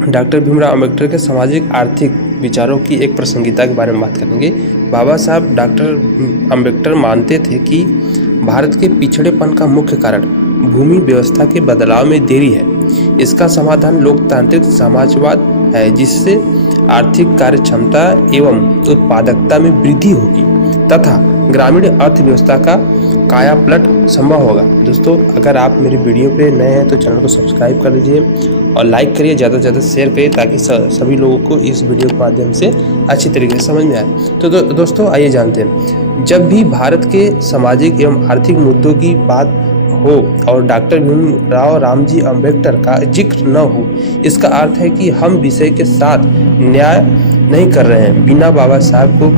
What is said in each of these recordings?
Doctor Bhimrao Ambedkar के सामाजिक आर्थिक विचारों की एक प्रासंगिकता के बारे में बात करेंगे। बाबा साहब डॉक्टर अंबेडकर मानते थे कि भारत के पिछड़ेपन का मुख्य कारण भूमि व्यवस्था के बदलाव में देरी है। इसका समाधान लोकतांत्रिक समाजवाद है, जिससे आर्थिक कार्यक्षमता एवं उत्पादकता में वृद्धि होगी तथा ग्रामीण अर्थव्यवस्था का कायापलट संभव होगा। दोस्तों, अगर आप मेरे वीडियो पे नए हैं तो चैनल को सब्सक्राइब कर लीजिए और लाइक करिए, ज़्यादा से ज़्यादा शेयर करिए ताकि सभी लोगों को इस वीडियो के माध्यम से अच्छी तरीके से समझ में आए। तो दोस्तों आइए जानते हैं, जब भी भारत के सामाजिक एवं आर्थिक मुद्दों की बात हो और डॉक्टर भीमराव रामजी अंबेडकर का जिक्र न हो, इसका अर्थ है कि हम विषय के साथ न्याय नहीं कर रहे हैं। बिना बाबा साहब को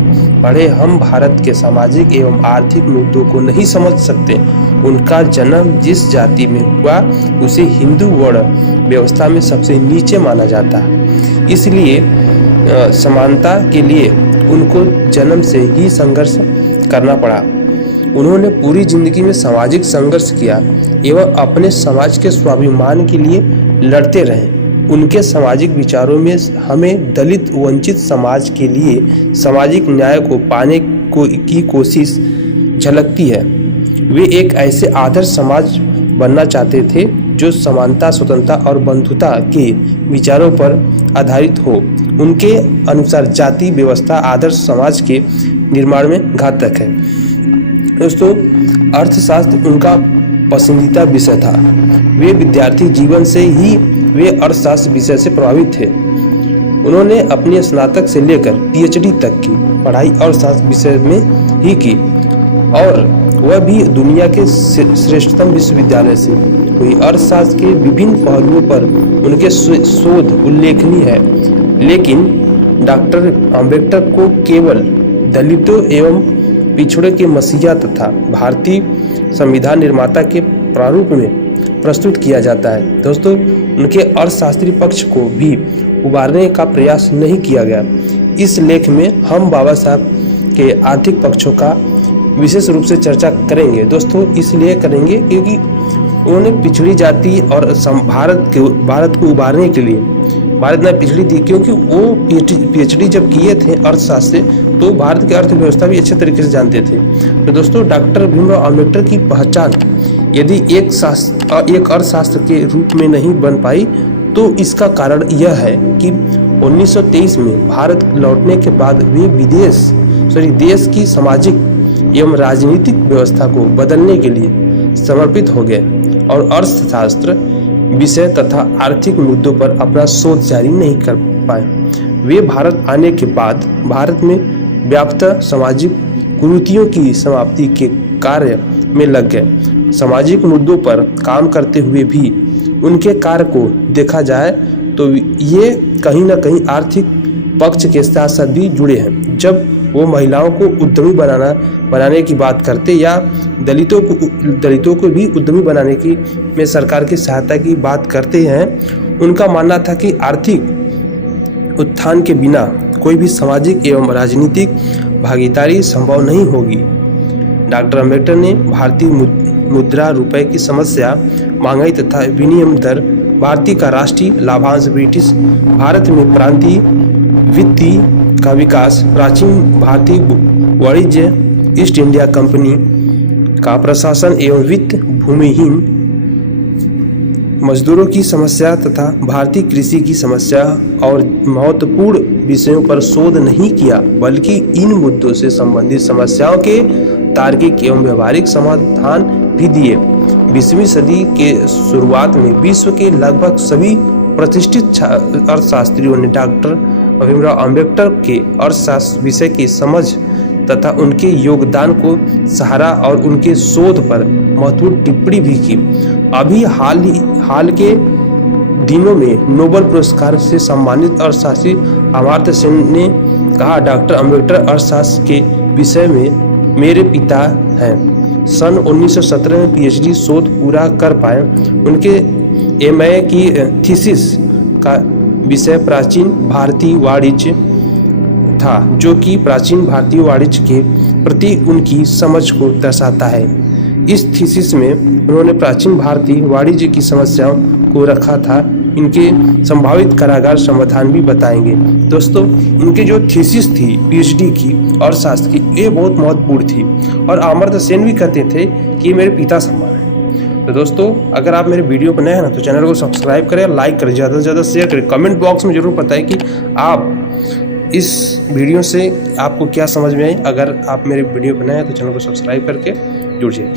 पढ़े हम भारत के सामाजिक एवं आर्थिक मुद्दों को नहीं समझ सकते। उनका जन्म जिस जाति में हुआ उसे हिंदू वर्ण व्यवस्था में सबसे नीचे माना जाता है, इसलिए समानता के लिए उनको जन्म से ही संघर्ष करना पड़ा। उन्होंने पूरी जिंदगी में सामाजिक संघर्ष किया एवं अपने समाज के स्वाभिमान के लिए लड़ते रहे। उनके सामाजिक विचारों में हमें दलित वंचित समाज के लिए सामाजिक न्याय को पाने की कोशिश झलकती है। वे एक ऐसे आदर्श समाज बनना चाहते थे जो समानता, स्वतंत्रता और बंधुता के विचारों पर आधारित हो। उनके अनुसार जाति व्यवस्था आदर्श समाज के निर्माण में घातक है। दोस्तों, अर्थशास्त्र उनका पसंदीदा विषय था। वे विद्यार्थी जीवन से ही वे अर्थशास्त्र विषय से प्रभावित थे। उन्होंने अपनी स्नातक से लेकर पीएचडी तक की पढ़ाई अर्थशास्त्र विषय में ही की और वह भी दुनिया के श्रेष्ठतम विश्वविद्यालय से हुई। अर्थशास्त्र के विभिन्न पहलुओं पर उनके शोध उल्लेखनीय है, लेकिन डॉक्टर अंबेडकर को केवल दलितों एवं पिछड़े के मसीहा तथा भारतीय संविधान निर्माता के प्रारूप में प्रस्तुत किया जाता है। दोस्तों, उनके अर्थशास्त्रीय पक्ष को भी उभारने का प्रयास नहीं किया गया। इस लेख में हम बाबा साहब के आर्थिक पक्षों का विशेष रूप से चर्चा करेंगे। दोस्तों, इसलिए करेंगे क्योंकि उन्होंने पिछड़ी जाति और भारत को उभारने के लिए भारत में पिछड़ी थी, क्योंकि वो पीएचडी जब किए थे अर्थशास्त्र से तो भारत की अर्थव्यवस्था भी अच्छे तरीके से जानते थे। तो दोस्तों, डॉक्टर भीमराव अंबेडकर की पहचान यदि एक अर्थशास्त्र के रूप में नहीं बन पाई तो इसका कारण यह है कि 1923 में भारत लौटने के बाद वे देश की सामाजिक एवं राजनीतिक व्यवस्था को बदलने के लिए समर्पित हो गए और अर्थशास्त्र विषय तथा आर्थिक मुद्दों पर अपना शोध जारी नहीं कर पाए। वे भारत आने के बाद भारत में व्याप्त सामाजिक कुरीतियों की समाप्ति के कार्य में लग गए। सामाजिक मुद्दों पर काम करते हुए भी उनके कार्य को देखा जाए तो ये कहीं ना कहीं आर्थिक पक्ष के साथ साथ भी जुड़े हैं। जब वो महिलाओं को उद्यमी बनाने की बात करते या दलितों को भी उद्यमी बनाने की में सरकार की सहायता की बात करते हैं, उनका मानना था कि आर्थिक उत्थान के बिना कोई भी सामाजिक एवं राजनीतिक भागीदारी संभव नहीं होगी। डॉक्टर अंबेडकर ने भारतीय मुद्रा रुपए की समस्या, महंगाई तथा विनिमय दर, भारतीय का राष्ट्रीय लाभांश, ब्रिटिश भारत में प्रांतीय वित्तीय का विकास, प्राचीन भारतीय वाणिज्य, ईस्ट इंडिया कंपनी का प्रशासन एवं वित्त, भूमिहीन मजदूरों की समस्या तथा भारतीय कृषि की समस्या और महत्वपूर्ण विषयों पर शोध नहीं किया, बल्कि इन मुद्दों से संबंधित समस्याओं के तार्किक एवं व्यवहारिक समाधान भी दिए। 20वीं सदी के शुरुआत में विश्व के लगभग सभी प्रतिष्ठित अर्थशास्त्रियों ने डॉक्टर भीमराव अंबेडकर के अर्थशास्त्र विषय की समझ तथा उनके योगदान को सराहा और उनके शोध पर महत्वपूर्ण टिप्पणी भी की। अभी हाल के दिनों में नोबेल पुरस्कार से सम्मानित अर्थशास्त्री अमर्त्य सेन ने कहा, डॉक्टर अंबेडकर अर्थशास्त्र के विषय में मेरे पिता हैं। सन 1917 में पीएचडी शोध पूरा कर पाए। उनके एमए की थीसिस का विषय प्राचीन भारतीय वाणिज्य था, जो कि प्राचीन भारतीय वाणिज्य के प्रति उनकी समझ को दर्शाता है। इस थीसिस में उन्होंने प्राचीन भारतीय वाणिज्य की समस्याओं को रखा था, इनके संभावित कारागार समाधान भी बताएंगे। दोस्तों, इनके जो थीसिस थी पीएचडी की अर्थशास्त्र की, ये बहुत महत्वपूर्ण थी और अमर्त्य सेन भी कहते थे कि ये मेरे पिता समान है। तो दोस्तों, अगर आप मेरे वीडियो पर नए हैं ना, तो चैनल को सब्सक्राइब करें, लाइक करें, ज़्यादा से ज़्यादा शेयर करें। कमेंट बॉक्स में जरूर बताएं कि आप इस वीडियो से आपको क्या समझ में आई। अगर आप मेरे वीडियो पर नए हैं तो चैनल को सब्सक्राइब करके जुड़ जाइए।